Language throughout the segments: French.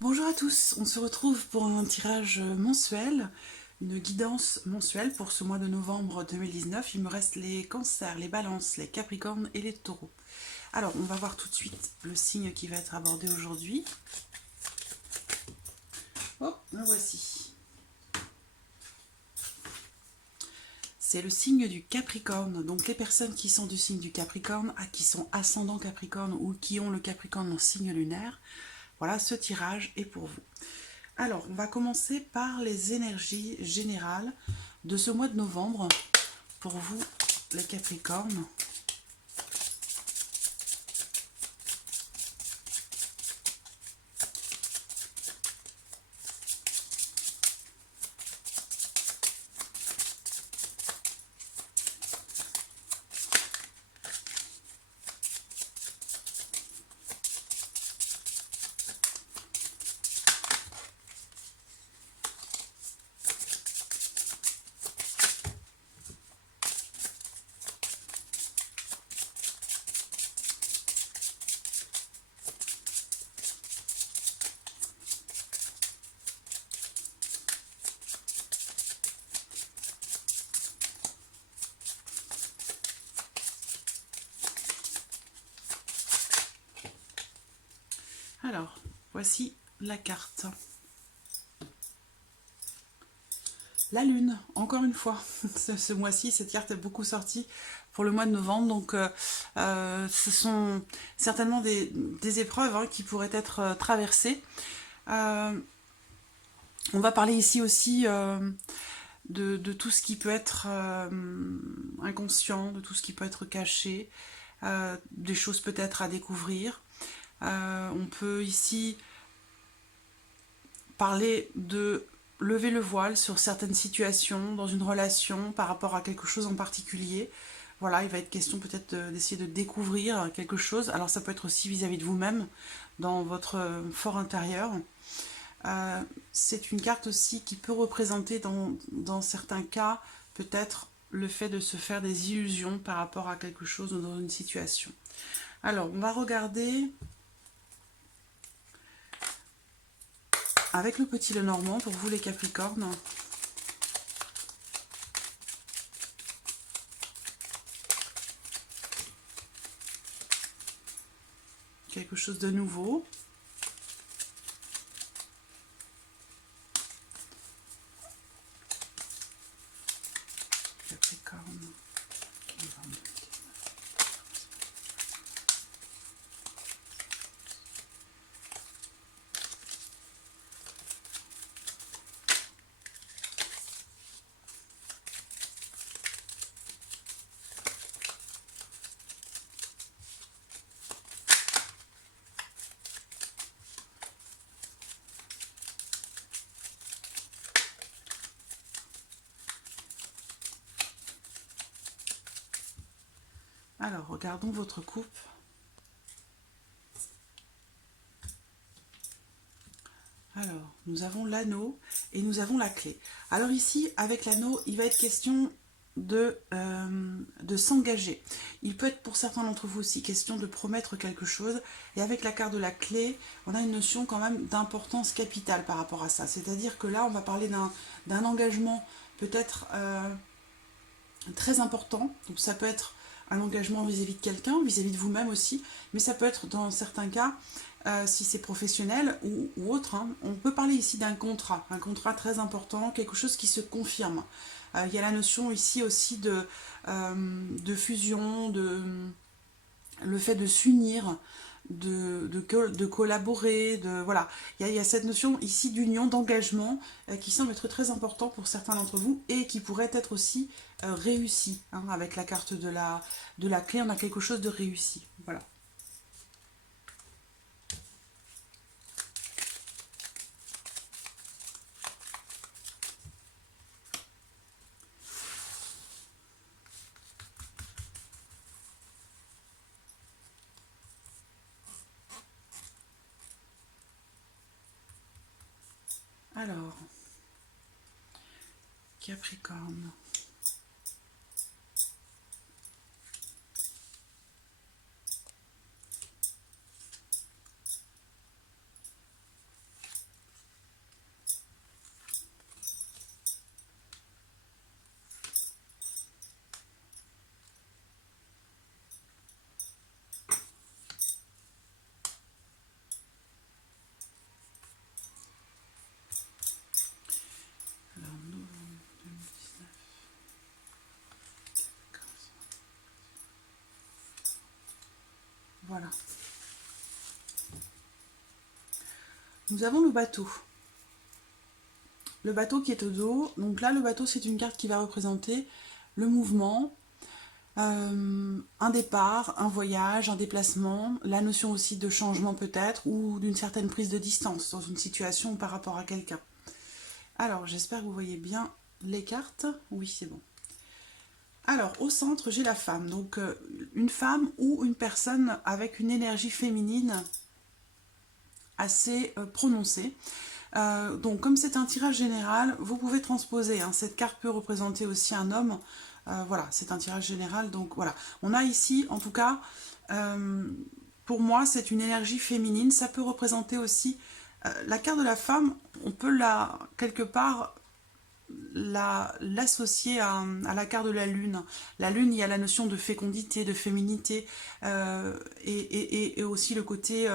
Bonjour à tous, on se retrouve pour un tirage mensuel, une guidance mensuelle pour ce mois de novembre 2019. Il me reste les cancers, les balances, les capricornes et les taureaux. Alors, on va voir tout de suite le signe qui va être abordé aujourd'hui. Hop, le voici. C'est le signe du Capricorne. Donc les personnes qui sont du signe du Capricorne, qui sont ascendant Capricorne ou qui ont le Capricorne en signe lunaire, voilà, ce tirage est pour vous. Alors, on va commencer par les énergies générales de ce mois de novembre pour vous, les Capricornes. Alors, voici la carte. La Lune, encore une fois. Ce mois-ci, cette carte est beaucoup sortie pour le mois de novembre. Donc, ce sont certainement des épreuves qui pourraient être traversées. On va parler ici aussi de tout ce qui peut être inconscient, de tout ce qui peut être caché, des choses peut-être à découvrir. On peut ici parler de lever le voile sur certaines situations, dans une relation, par rapport à quelque chose en particulier. Voilà, il va être question peut-être d'essayer de découvrir quelque chose. Alors ça peut être aussi vis-à-vis de vous-même, dans votre fort intérieur. C'est une carte aussi qui peut représenter dans certains cas peut-être le fait de se faire des illusions par rapport à quelque chose ou dans une situation. Alors, on va regarder avec le petit Lenormand pour vous les Capricornes. Quelque chose de nouveau. Capricorne. Alors, regardons votre coupe. Alors, nous avons l'anneau et nous avons la clé. Alors ici, avec l'anneau, il va être question de s'engager. Il peut être pour certains d'entre vous aussi question de promettre quelque chose. Et avec la carte de la clé, on a une notion quand même d'importance capitale par rapport à ça. C'est-à-dire que là, on va parler d'un engagement peut-être très important. Donc ça peut être un engagement vis-à-vis de quelqu'un, vis-à-vis de vous-même aussi, mais ça peut être dans certains cas, si c'est professionnel ou autre, on peut parler ici d'un contrat, un contrat très important, quelque chose qui se confirme. Il y a la notion ici aussi de fusion, le fait de s'unir, de collaborer, voilà. Il y a cette notion ici d'union, d'engagement qui semble être très important pour certains d'entre vous et qui pourrait être aussi réussi. Avec la carte de la clé, on a quelque chose de réussi. Voilà. Alors, Capricorne. Voilà. Nous avons le bateau. Le bateau qui est au dos. Donc là, le bateau, c'est une carte qui va représenter le mouvement, un départ, un voyage, un déplacement, la notion aussi de changement peut-être, ou d'une certaine prise de distance dans une situation par rapport à quelqu'un. Alors, j'espère que vous voyez bien les cartes. Oui, c'est bon. Alors, au centre, j'ai la femme. Donc, une femme ou une personne avec une énergie féminine assez prononcée. Donc, comme c'est un tirage général, vous pouvez transposer. Hein. Cette carte peut représenter aussi un homme. Voilà, c'est un tirage général. Donc, voilà. On a ici, en tout cas, pour moi, c'est une énergie féminine. Ça peut représenter aussi la carte de la femme. On peut la, quelque part, l'associer à la carte de la lune. La lune, il y a la notion de fécondité, de féminité, et aussi le côté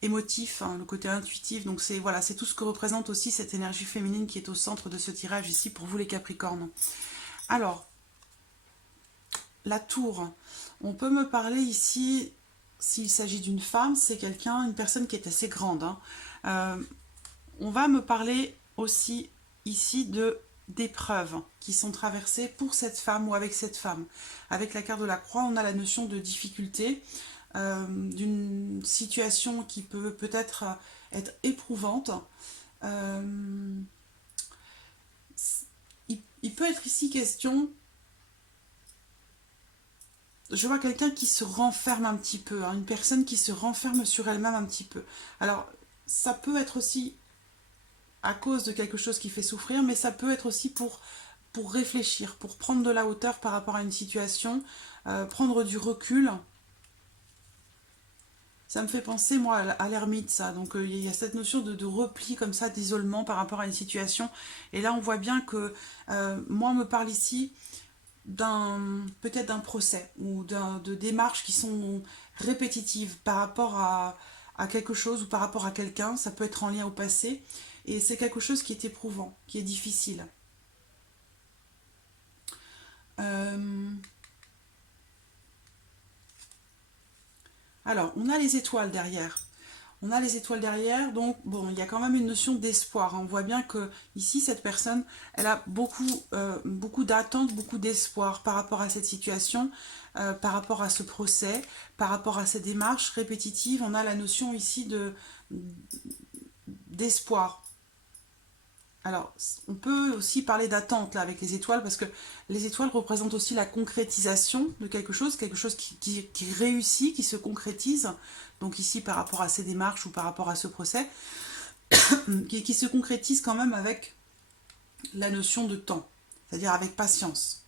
émotif, hein, le côté intuitif. Donc c'est voilà, c'est tout ce que représente aussi cette énergie féminine qui est au centre de ce tirage ici pour vous les Capricornes. Alors, la tour. On peut me parler ici, s'il s'agit d'une femme, c'est quelqu'un, une personne qui est assez grande. Hein. On va me parler aussi ici d'épreuves qui sont traversées pour cette femme ou avec cette femme. Avec la carte de la croix, on a la notion de difficulté, d'une situation qui peut peut-être être éprouvante. Il peut être ici question, je vois quelqu'un qui se renferme un petit peu, hein, une personne qui se renferme sur elle-même un petit peu. Alors, ça peut être aussi à cause de quelque chose qui fait souffrir, mais ça peut être aussi pour réfléchir, pour prendre de la hauteur par rapport à une situation, prendre du recul. Ça me fait penser, moi, à l'ermite, ça. Donc, il y a cette notion de repli, comme ça, d'isolement par rapport à une situation. Et là, on voit bien que, moi, on me parle ici peut-être d'un procès ou de démarches qui sont répétitives par rapport à quelque chose ou par rapport à quelqu'un. Ça peut être en lien au passé. Et c'est quelque chose qui est éprouvant, qui est difficile. Alors, on a les étoiles derrière. On a les étoiles derrière, donc bon, il y a quand même une notion d'espoir. On voit bien que ici, cette personne, elle a beaucoup d'attentes, beaucoup d'espoir par rapport à cette situation, par rapport à ce procès, par rapport à ces démarches répétitives. On a la notion ici d'espoir. Alors, on peut aussi parler d'attente là avec les étoiles parce que les étoiles représentent aussi la concrétisation de quelque chose qui réussit, qui se concrétise. Donc ici, par rapport à ces démarches ou par rapport à ce procès, qui se concrétise quand même avec la notion de temps, c'est-à-dire avec patience.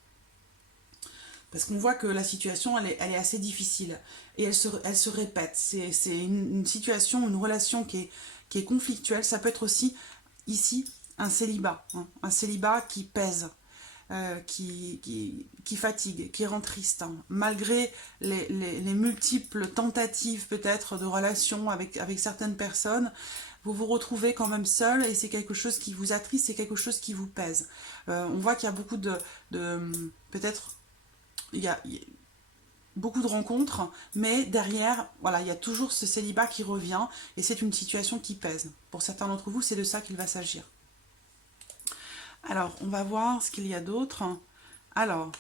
Parce qu'on voit que la situation, elle est assez difficile et elle se répète. C'est une situation, une relation qui est conflictuelle. Ça peut être aussi ici un célibat, hein, un célibat qui pèse, qui fatigue, qui rend triste. Hein. Malgré les multiples tentatives peut-être de relations avec certaines personnes, vous vous retrouvez quand même seul et c'est quelque chose qui vous attriste, c'est quelque chose qui vous pèse. On voit qu'il y a beaucoup de peut-être, il y a beaucoup de rencontres, mais derrière, voilà, il y a toujours ce célibat qui revient et c'est une situation qui pèse. Pour certains d'entre vous, c'est de ça qu'il va s'agir. Alors, on va voir ce qu'il y a d'autre. Alors,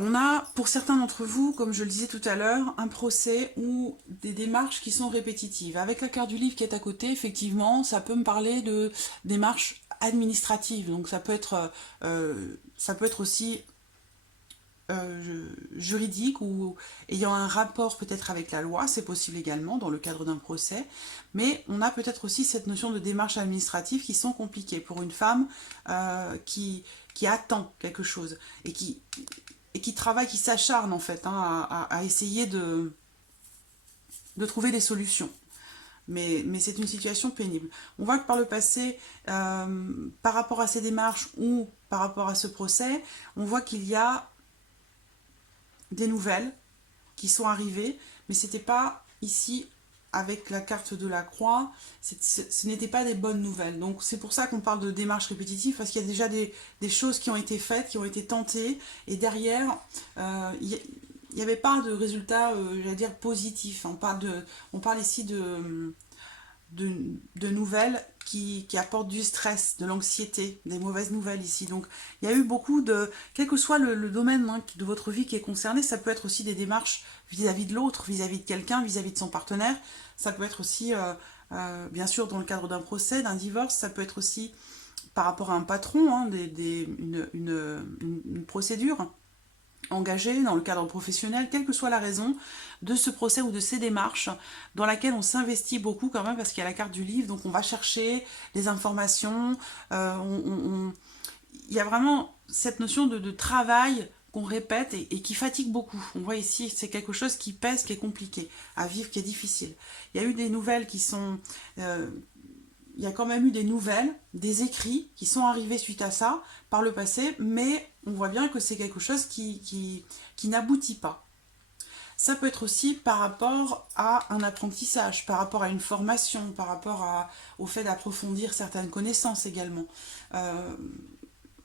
on a, pour certains d'entre vous, comme je le disais tout à l'heure, un procès ou des démarches qui sont répétitives. Avec la carte du livre qui est à côté, effectivement, ça peut me parler de démarches administratives. Donc, ça peut être aussi juridique ou ayant un rapport peut-être avec la loi, c'est possible également dans le cadre d'un procès, mais on a peut-être aussi cette notion de démarches administratives qui sont compliquées pour une femme qui attend quelque chose et qui travaille, qui s'acharne en fait hein, à essayer de trouver des solutions. Mais c'est une situation pénible. On voit que par le passé, par rapport à ces démarches ou par rapport à ce procès, on voit qu'il y a des nouvelles qui sont arrivées, mais c'était pas ici, avec la carte de la croix, ce n'était pas des bonnes nouvelles. Donc c'est pour ça qu'on parle de démarche répétitive, parce qu'il y a déjà des choses qui ont été faites, qui ont été tentées, et derrière, il n'y avait pas de résultat, j'allais dire, positif. On parle ici de nouvelles qui apportent du stress, de l'anxiété, des mauvaises nouvelles ici. Donc il y a eu beaucoup de... Quel que soit le domaine de votre vie qui est concerné, ça peut être aussi des démarches vis-à-vis de l'autre, vis-à-vis de quelqu'un, vis-à-vis de son partenaire. Ça peut être aussi, bien sûr, dans le cadre d'un procès, d'un divorce. Ça peut être aussi par rapport à un patron, hein, une procédure engagé dans le cadre professionnel, quelle que soit la raison de ce procès ou de ces démarches dans laquelle on s'investit beaucoup quand même parce qu'il y a la carte du livre, donc on va chercher les informations, il y a vraiment cette notion de travail qu'on répète et qui fatigue beaucoup. On voit ici, c'est quelque chose qui pèse, qui est compliqué à vivre, qui est difficile. Il y a eu des nouvelles qui sont... il y a quand même eu des nouvelles, des écrits qui sont arrivés suite à ça par le passé, mais on voit bien que c'est quelque chose qui n'aboutit pas. Ça peut être aussi par rapport à un apprentissage, par rapport à une formation, par rapport au fait d'approfondir certaines connaissances également.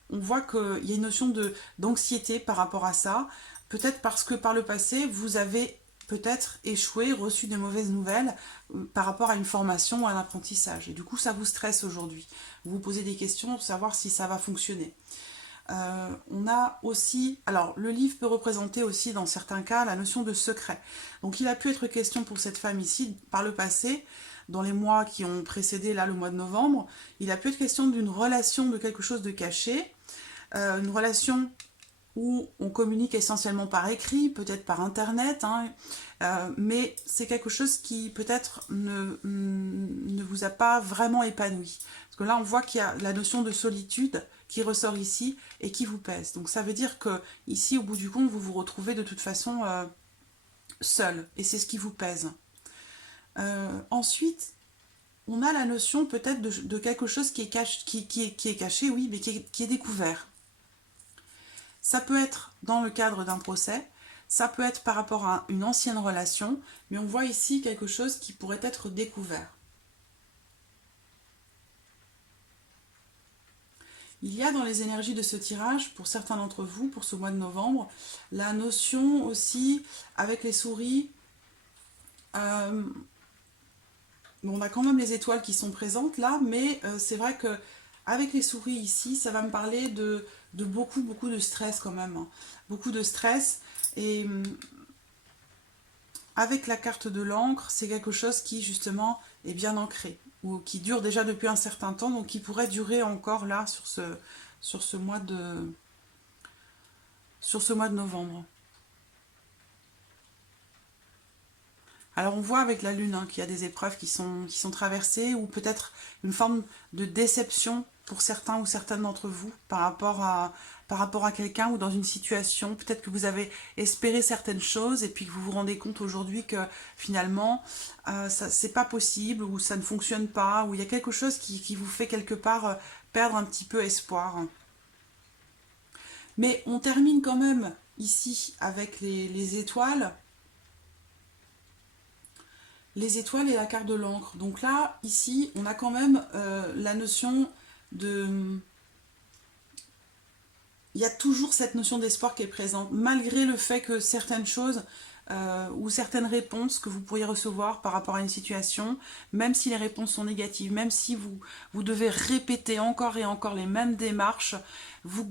On voit qu'il y a une notion d'anxiété par rapport à ça, peut-être parce que par le passé, vous avez peut-être échoué, reçu de mauvaises nouvelles par rapport à une formation ou à un apprentissage. Et du coup, ça vous stresse aujourd'hui. Vous vous posez des questions pour savoir si ça va fonctionner. On a aussi... Alors, le livre peut représenter aussi, dans certains cas, la notion de secret. Donc, il a pu être question pour cette femme ici, par le passé, dans les mois qui ont précédé, là, le mois de novembre, il a pu être question d'une relation, de quelque chose de caché, une relation où on communique essentiellement par écrit, peut-être par internet, hein, mais c'est quelque chose qui peut-être ne vous a pas vraiment épanoui. Parce que là, on voit qu'il y a la notion de solitude qui ressort ici et qui vous pèse. Donc ça veut dire que ici, au bout du compte, vous vous retrouvez de toute façon seul, et c'est ce qui vous pèse. Ensuite, on a la notion peut-être de quelque chose qui est caché, oui, mais qui est découvert. Ça peut être dans le cadre d'un procès, ça peut être par rapport à une ancienne relation, mais on voit ici quelque chose qui pourrait être découvert. Il y a dans les énergies de ce tirage, pour certains d'entre vous, pour ce mois de novembre, la notion aussi, avec les souris, on a quand même les étoiles qui sont présentes là, mais c'est vrai que avec les souris ici, ça va me parler de beaucoup de stress quand même. Hein. Beaucoup de stress. Et avec la carte de l'encre, c'est quelque chose qui justement est bien ancré. Ou qui dure déjà depuis un certain temps, donc qui pourrait durer encore là sur ce mois de novembre. Alors on voit avec la lune hein, qu'il y a des épreuves qui sont traversées, ou peut-être une forme de déception pour certains ou certaines d'entre vous par rapport à quelqu'un ou dans une situation. Peut-être que vous avez espéré certaines choses et puis que vous vous rendez compte aujourd'hui que finalement c'est pas possible, ou ça ne fonctionne pas, ou il y a quelque chose qui vous fait quelque part perdre un petit peu espoir. Mais on termine quand même ici avec les étoiles. Les étoiles et la carte de l'encre. Donc là, ici, on a quand même la notion de... Il y a toujours cette notion d'espoir qui est présente, malgré le fait que certaines choses ou certaines réponses que vous pourriez recevoir par rapport à une situation, même si les réponses sont négatives, même si vous devez répéter encore et encore les mêmes démarches, vous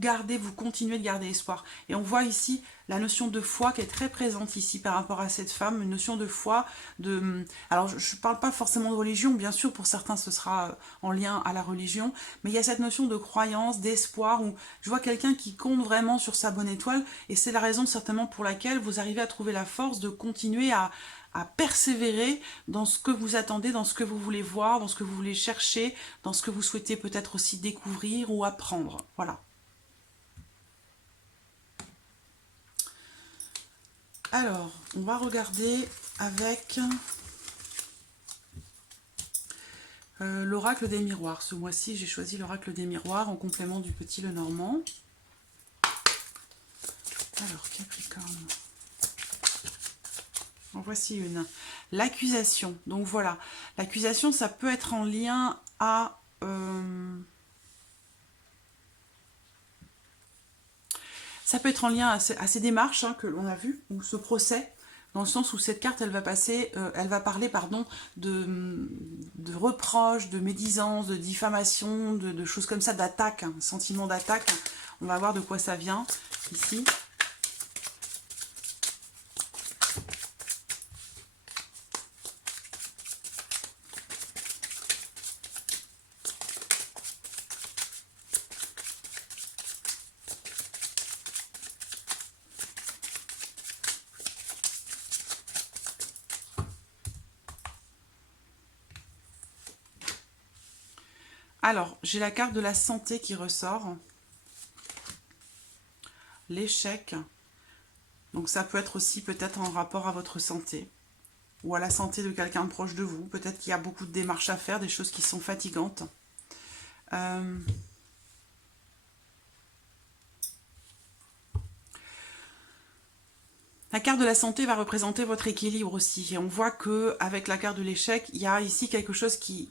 continuez de garder espoir. Et on voit ici la notion de foi qui est très présente ici par rapport à cette femme, une notion de foi, alors je ne parle pas forcément de religion, bien sûr pour certains ce sera en lien à la religion, mais il y a cette notion de croyance, d'espoir, où je vois quelqu'un qui compte vraiment sur sa bonne étoile, et c'est la raison certainement pour laquelle vous arrivez à trouver la force de continuer à persévérer dans ce que vous attendez, dans ce que vous voulez voir, dans ce que vous voulez chercher, dans ce que vous souhaitez peut-être aussi découvrir ou apprendre. Voilà. Alors, on va regarder avec l'oracle des miroirs. Ce mois-ci, j'ai choisi l'oracle des miroirs en complément du petit Lenormand. Alors, Capricorne. En voici une. L'accusation. Donc voilà, l'accusation, ça peut être en lien à... ça peut être en lien à ces démarches hein, que l'on a vues, ou ce procès, dans le sens où cette carte, elle va passer, elle va parler, pardon, de reproches, de médisance, de diffamation, de choses comme ça, d'attaque, hein, sentiment d'attaque. On va voir de quoi ça vient, ici. Alors, j'ai la carte de la santé qui ressort. L'échec. Donc ça peut être aussi peut-être en rapport à votre santé. Ou à la santé de quelqu'un de proche de vous. Peut-être qu'il y a beaucoup de démarches à faire, des choses qui sont fatigantes. La carte de la santé va représenter votre équilibre aussi. Et on voit qu'avec la carte de l'échec, il y a ici quelque chose qui...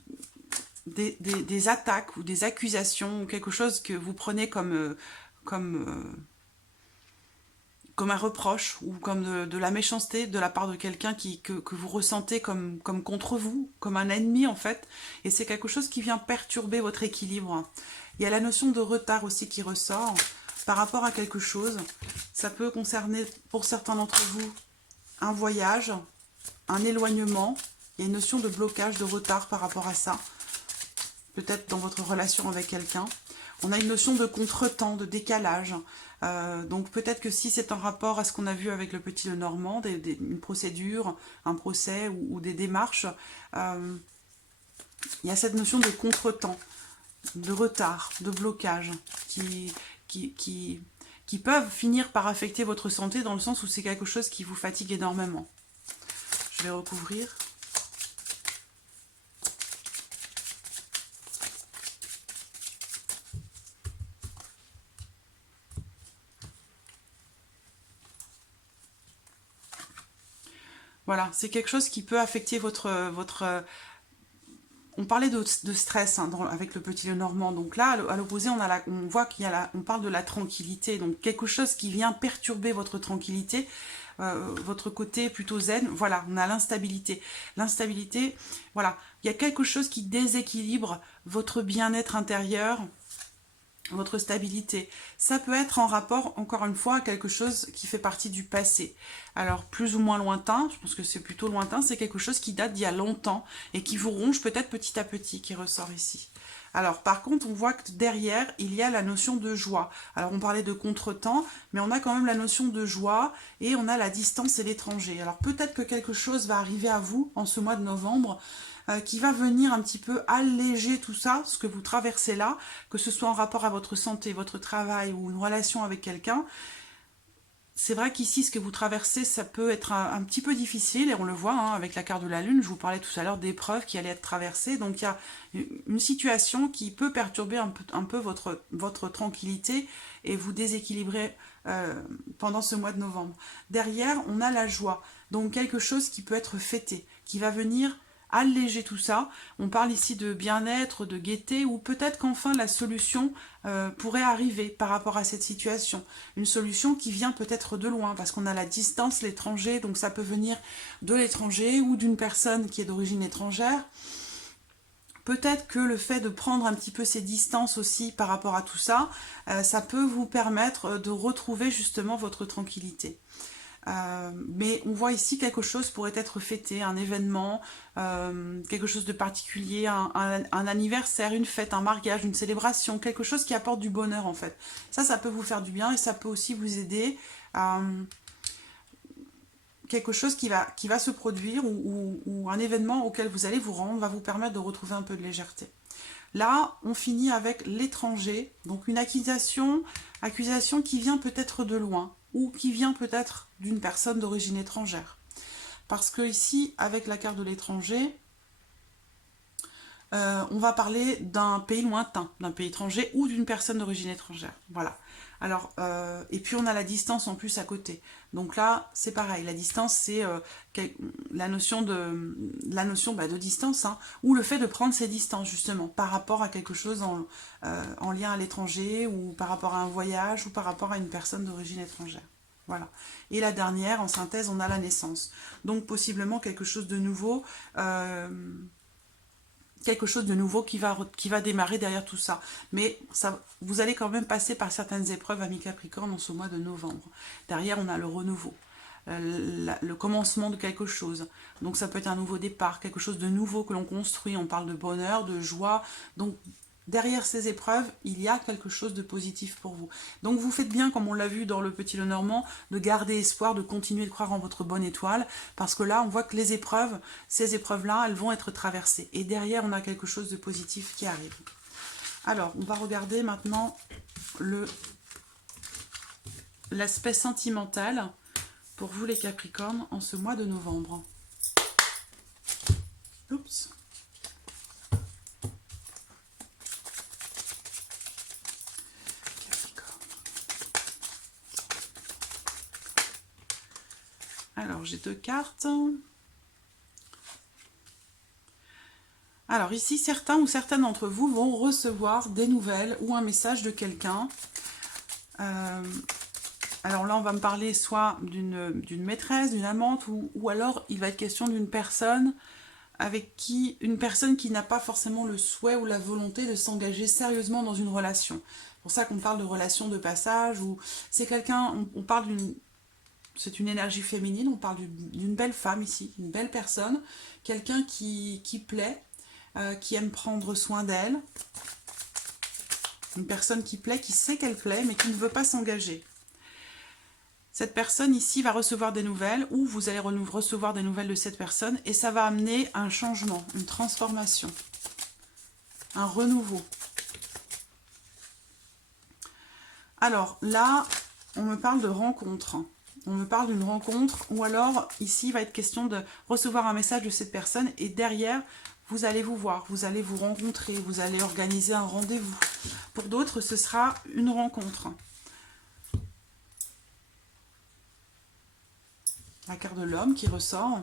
Des attaques ou des accusations, ou quelque chose que vous prenez comme un reproche ou comme de la méchanceté de la part de quelqu'un que vous ressentez comme contre vous, comme un ennemi en fait. Et c'est quelque chose qui vient perturber votre équilibre. Il y a la notion de retard aussi qui ressort par rapport à quelque chose. Ça peut concerner pour certains d'entre vous un voyage, un éloignement. Il y a une notion de blocage, de retard par rapport à ça. Peut-être dans votre relation avec quelqu'un. On a une notion de contretemps, de décalage. Donc peut-être que si c'est en rapport à ce qu'on a vu avec le petit Lenormand, une procédure, un procès ou des démarches, il y a cette notion de contretemps, de retard, de blocage, qui peuvent finir par affecter votre santé dans le sens où c'est quelque chose qui vous fatigue énormément. Je vais recouvrir. Voilà, c'est quelque chose qui peut affecter votre on parlait de stress hein, avec le petit Lenormand. Donc là, à l'opposé, on voit on parle de la tranquillité. Donc quelque chose qui vient perturber votre tranquillité, votre côté plutôt zen. Voilà, on a l'instabilité. L'instabilité, voilà, il y a quelque chose qui déséquilibre votre bien-être intérieur, votre stabilité. Ça peut être en rapport, encore une fois, à quelque chose qui fait partie du passé. Alors, plus ou moins lointain, je pense que c'est plutôt lointain, c'est quelque chose qui date d'il y a longtemps et qui vous ronge peut-être petit à petit, qui ressort ici. Alors, par contre, on voit que derrière, il y a la notion de joie. Alors, on parlait de contretemps, mais on a quand même la notion de joie et on a la distance et l'étranger. Alors, peut-être que quelque chose va arriver à vous en ce mois de novembre, qui va venir un petit peu alléger tout ça, ce que vous traversez là, que ce soit en rapport à votre santé, votre travail ou une relation avec quelqu'un. C'est vrai qu'ici, ce que vous traversez, ça peut être un petit peu difficile, et on le voit hein, avec la carte de la Lune. Je vous parlais tout à l'heure d'épreuves qui allaient être traversées. Donc, il y a une situation qui peut perturber un peu votre tranquillité et vous déséquilibrer pendant ce mois de novembre. Derrière, on a la joie. Donc, quelque chose qui peut être fêté, qui va venir alléger tout ça. On parle ici de bien-être, de gaieté, ou peut-être qu'enfin la solution pourrait arriver par rapport à cette situation. Une solution qui vient peut-être de loin, parce qu'on a la distance, l'étranger, donc ça peut venir de l'étranger ou d'une personne qui est d'origine étrangère. Peut-être que le fait de prendre un petit peu ces distances aussi par rapport à tout ça, ça peut vous permettre de retrouver justement votre tranquillité. Mais on voit ici quelque chose pourrait être fêté, un événement, quelque chose de particulier, un anniversaire, une fête, un mariage, une célébration, quelque chose qui apporte du bonheur en fait. Ça peut vous faire du bien et ça peut aussi vous aider à quelque chose qui va se produire ou un événement auquel vous allez vous rendre va vous permettre de retrouver un peu de légèreté. Là, on finit avec l'étranger, donc une accusation qui vient peut-être de loin, ou qui vient peut-être d'une personne d'origine étrangère. Parce que ici, avec la carte de l'étranger, on va parler d'un pays lointain, d'un pays étranger ou d'une personne d'origine étrangère. Voilà. Alors, et puis on a la distance en plus à côté. Donc là, c'est pareil. La distance, c'est la notion de distance, hein, ou le fait de prendre ses distances, justement, par rapport à quelque chose en lien à l'étranger, ou par rapport à un voyage, ou par rapport à une personne d'origine étrangère. Voilà. Et la dernière, en synthèse, on a la naissance. Donc possiblement quelque chose de nouveau, qui va démarrer derrière tout ça. Mais ça, vous allez quand même passer par certaines épreuves, amis Capricorne, en ce mois de novembre. Derrière, on a le renouveau, le commencement de quelque chose. Donc ça peut être un nouveau départ, quelque chose de nouveau que l'on construit. On parle de bonheur, de joie. Donc derrière ces épreuves, il y a quelque chose de positif pour vous. Donc vous faites bien, comme on l'a vu dans le Petit Lenormand, de garder espoir, de continuer de croire en votre bonne étoile, parce que là, on voit que les épreuves, ces épreuves-là, elles vont être traversées. Et derrière, on a quelque chose de positif qui arrive. Alors, on va regarder maintenant l'aspect sentimental pour vous les Capricornes en ce mois de novembre. Oups. Alors, j'ai 2 cartes. Alors ici, certains ou certaines d'entre vous vont recevoir des nouvelles ou un message de quelqu'un. Alors là, on va me parler soit d'une maîtresse, d'une amante, ou alors il va être question d'une personne une personne qui n'a pas forcément le souhait ou la volonté de s'engager sérieusement dans une relation. C'est pour ça qu'on parle de relation de passage, ou c'est quelqu'un, on parle c'est une énergie féminine, on parle d'une belle femme ici, une belle personne, quelqu'un qui plaît, qui aime prendre soin d'elle, une personne qui plaît, qui sait qu'elle plaît, mais qui ne veut pas s'engager. Cette personne ici va recevoir des nouvelles, ou vous allez recevoir des nouvelles de cette personne, et ça va amener un changement, une transformation, un renouveau. Alors là, on me parle de rencontre. On me parle d'une rencontre, ou alors ici il va être question de recevoir un message de cette personne, et derrière, vous allez vous voir, vous allez vous rencontrer, vous allez organiser un rendez-vous. Pour d'autres, ce sera une rencontre. La carte de l'homme qui ressort.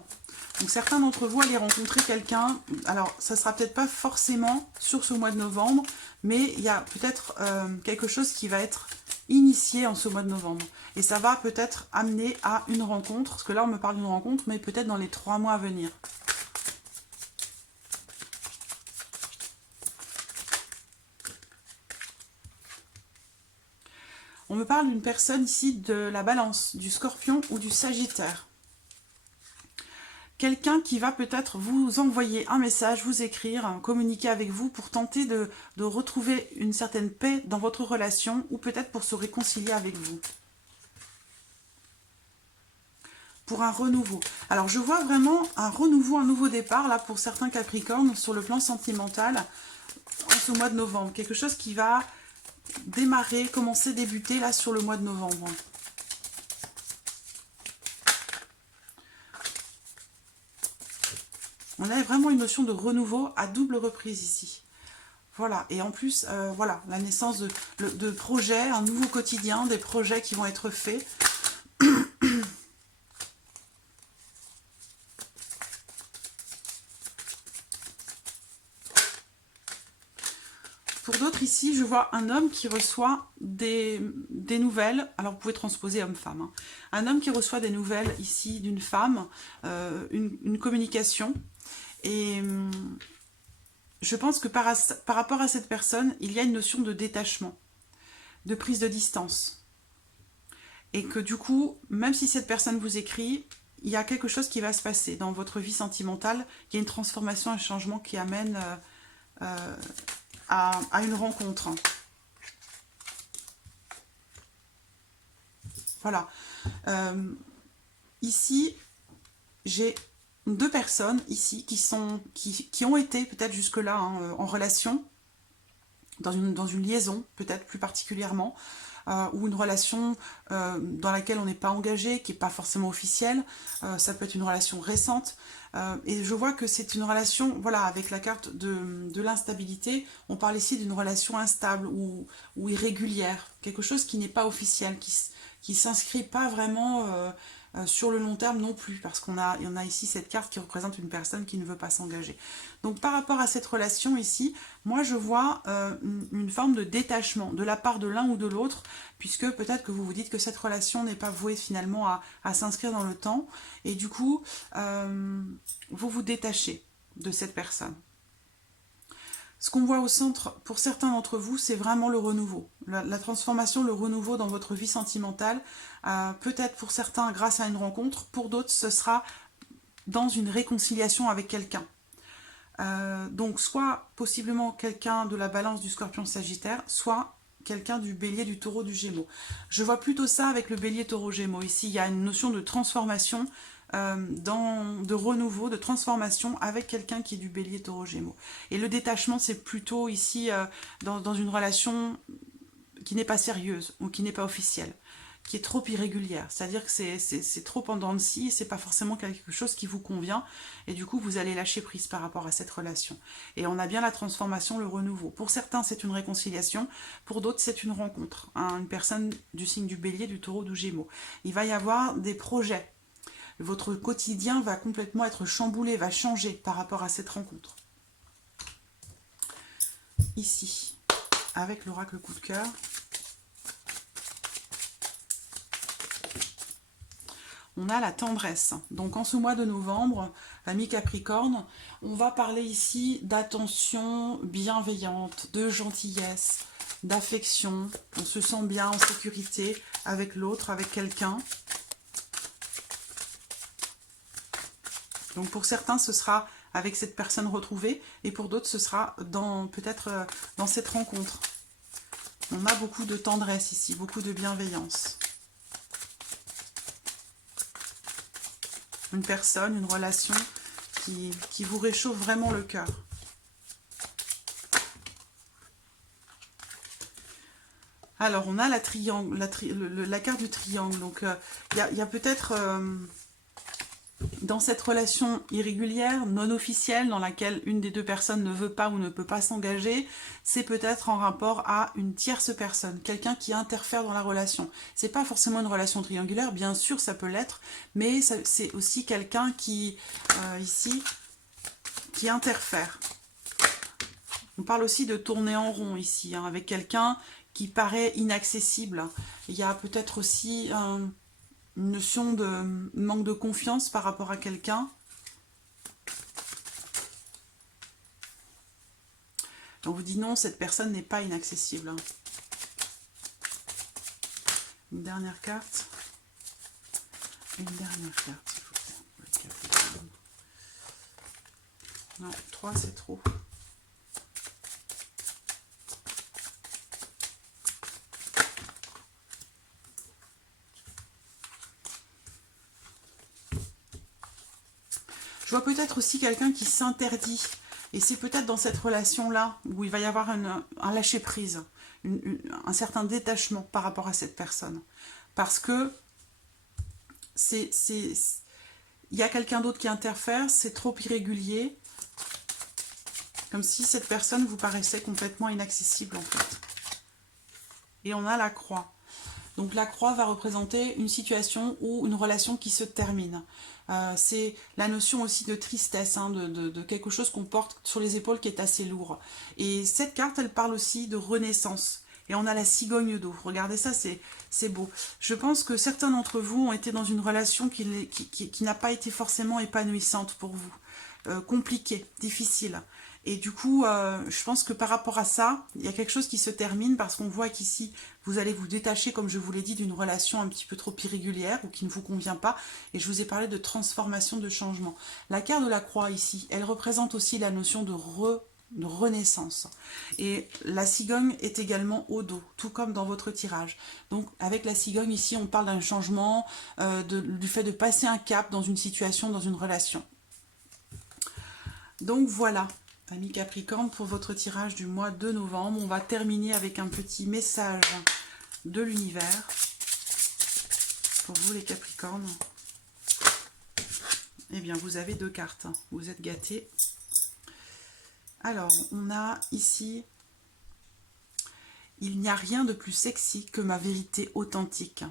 Donc certains d'entre vous allez rencontrer quelqu'un, alors ça sera peut-être pas forcément sur ce mois de novembre, mais il y a peut-être quelque chose qui va être initié en ce mois de novembre. Et ça va peut-être amener à une rencontre, parce que là on me parle d'une rencontre, mais peut-être dans les 3 mois à venir. On me parle d'une personne ici de la Balance, du Scorpion ou du Sagittaire. Quelqu'un qui va peut-être vous envoyer un message, vous écrire, communiquer avec vous pour tenter de retrouver une certaine paix dans votre relation, ou peut-être pour se réconcilier avec vous. Pour un renouveau. Alors je vois vraiment un renouveau, un nouveau départ là pour certains Capricornes sur le plan sentimental en ce mois de novembre. Quelque chose qui va démarrer, commencer, débuter là sur le mois de novembre. On a vraiment une notion de renouveau à double reprise ici. Voilà, et en plus, voilà, la naissance de projets, un nouveau quotidien, des projets qui vont être faits. Pour d'autres ici, je vois un homme qui reçoit des nouvelles. Alors vous pouvez transposer homme-femme. Hein. Un homme qui reçoit des nouvelles ici d'une femme, une communication. Et je pense que par rapport à cette personne, il y a une notion de détachement, de prise de distance. Et que du coup, même si cette personne vous écrit, il y a quelque chose qui va se passer dans votre vie sentimentale. Il y a une transformation, un changement qui amène à une rencontre. Voilà. Ici, j'ai 2 personnes ici qui ont été peut-être jusque-là en relation, dans une liaison, peut-être plus particulièrement. ou une relation dans laquelle on n'est pas engagé, qui n'est pas forcément officielle. Ça peut être une relation récente. Et je vois que c'est une relation, voilà, avec la carte de l'instabilité, on parle ici d'une relation instable ou irrégulière, quelque chose qui n'est pas officiel, qui s'inscrit pas vraiment sur le long terme non plus, parce qu'on a, on a ici cette carte qui représente une personne qui ne veut pas s'engager. Donc par rapport à cette relation ici, moi je vois une forme de détachement de la part de l'un ou de l'autre, puisque peut-être que vous vous dites que cette relation n'est pas vouée finalement à s'inscrire dans le temps, et du coup, vous vous détachez de cette personne. Ce qu'on voit au centre, pour certains d'entre vous, c'est vraiment le renouveau. La transformation, le renouveau dans votre vie sentimentale. Peut-être pour certains grâce à une rencontre, pour d'autres ce sera dans une réconciliation avec quelqu'un. Donc soit possiblement quelqu'un de la balance du scorpion sagittaire, soit quelqu'un du bélier, du taureau, du gémeaux. Je vois plutôt ça avec le bélier, taureau, gémeaux. Ici, il y a une notion de transformation, de renouveau, de transformation avec quelqu'un qui est du bélier, taureau, gémeaux. Et le détachement, c'est plutôt ici dans une relation qui n'est pas sérieuse ou qui n'est pas officielle, qui est trop irrégulière. C'est-à-dire que c'est trop en dents de scie, c'est pas forcément quelque chose qui vous convient, et du coup, vous allez lâcher prise par rapport à cette relation. Et on a bien la transformation, le renouveau. Pour certains, c'est une réconciliation, pour d'autres, c'est une rencontre. Une personne du signe du bélier, du taureau, du gémeaux. Il va y avoir des projets. Votre quotidien va complètement être chamboulé, va changer par rapport à cette rencontre. Ici, avec l'oracle coup de cœur, on a la tendresse. Donc en ce mois de novembre, ami Capricorne, on va parler ici d'attention bienveillante, de gentillesse, d'affection. On se sent bien en sécurité avec l'autre, avec quelqu'un. Donc pour certains, ce sera avec cette personne retrouvée, et pour d'autres, ce sera peut-être dans cette rencontre. On a beaucoup de tendresse ici, beaucoup de bienveillance. Une personne, une relation qui vous réchauffe vraiment le cœur. Alors, on a la carte du triangle. Donc, il y a peut-être dans cette relation irrégulière, non officielle, dans laquelle une des deux personnes ne veut pas ou ne peut pas s'engager, c'est peut-être en rapport à une tierce personne, quelqu'un qui interfère dans la relation. C'est pas forcément une relation triangulaire, bien sûr ça peut l'être, mais c'est aussi quelqu'un qui, ici, qui interfère. On parle aussi de tourner en rond ici, hein, avec quelqu'un qui paraît inaccessible. Il y a peut-être aussi une notion de manque de confiance par rapport à quelqu'un. On vous dit non, cette personne n'est pas inaccessible. Une dernière carte. Une dernière carte, s'il vous plaît. Non, 3 c'est trop. Je vois peut-être aussi quelqu'un qui s'interdit. Et c'est peut-être dans cette relation-là où il va y avoir un lâcher-prise, un certain détachement par rapport à cette personne. Parce que il y a quelqu'un d'autre qui interfère, c'est trop irrégulier. Comme si cette personne vous paraissait complètement inaccessible en fait. Et on a la croix. Donc la croix va représenter une situation ou une relation qui se termine. C'est la notion aussi de tristesse, hein, de quelque chose qu'on porte sur les épaules qui est assez lourd. Et cette carte, elle parle aussi de renaissance. Et on a la cigogne d'eau. Regardez ça, c'est beau. Je pense que certains d'entre vous ont été dans une relation qui n'a pas été forcément épanouissante pour vous. Compliquée, difficile. Et du coup, je pense que par rapport à ça, il y a quelque chose qui se termine parce qu'on voit qu'ici, vous allez vous détacher, comme je vous l'ai dit, d'une relation un petit peu trop irrégulière ou qui ne vous convient pas. Et je vous ai parlé de transformation, de changement. La carte de la croix ici, elle représente aussi la notion de renaissance. Et la cigogne est également au dos, tout comme dans votre tirage. Donc avec la cigogne ici, on parle d'un changement, du fait de passer un cap dans une situation, dans une relation. Donc voilà. Amis Capricorne, pour votre tirage du mois de novembre, on va terminer avec un petit message de l'univers pour vous les Capricornes. Eh bien, vous avez 2 cartes, hein. Vous êtes gâtés. Alors, on a ici, il n'y a rien de plus sexy que ma vérité authentique.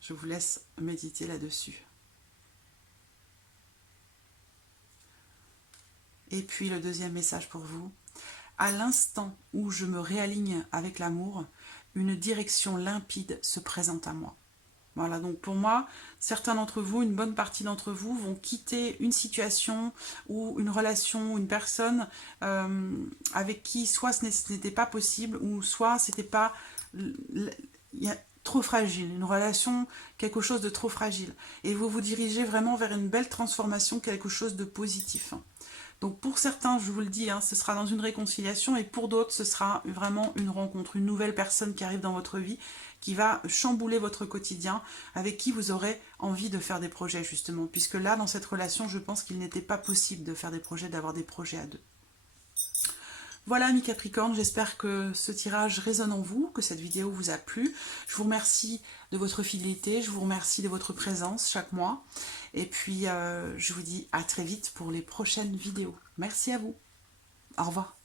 Je vous laisse méditer là-dessus. Et puis le deuxième message pour vous. À l'instant où je me réaligne avec l'amour, une direction limpide se présente à moi. Voilà, donc pour moi, certains d'entre vous, une bonne partie d'entre vous vont quitter une situation ou une relation, une personne avec qui soit ce n'était pas possible ou soit c'était pas trop fragile, une relation, quelque chose de trop fragile. Et vous vous dirigez vraiment vers une belle transformation, quelque chose de positif. Donc pour certains, je vous le dis, hein, ce sera dans une réconciliation et pour d'autres, ce sera vraiment une rencontre, une nouvelle personne qui arrive dans votre vie, qui va chambouler votre quotidien, avec qui vous aurez envie de faire des projets justement. Puisque là, dans cette relation, je pense qu'il n'était pas possible de faire des projets, d'avoir des projets à 2. Voilà mes Capricornes, j'espère que ce tirage résonne en vous, que cette vidéo vous a plu. Je vous remercie de votre fidélité, je vous remercie de votre présence chaque mois. Et puis je vous dis à très vite pour les prochaines vidéos. Merci à vous. Au revoir.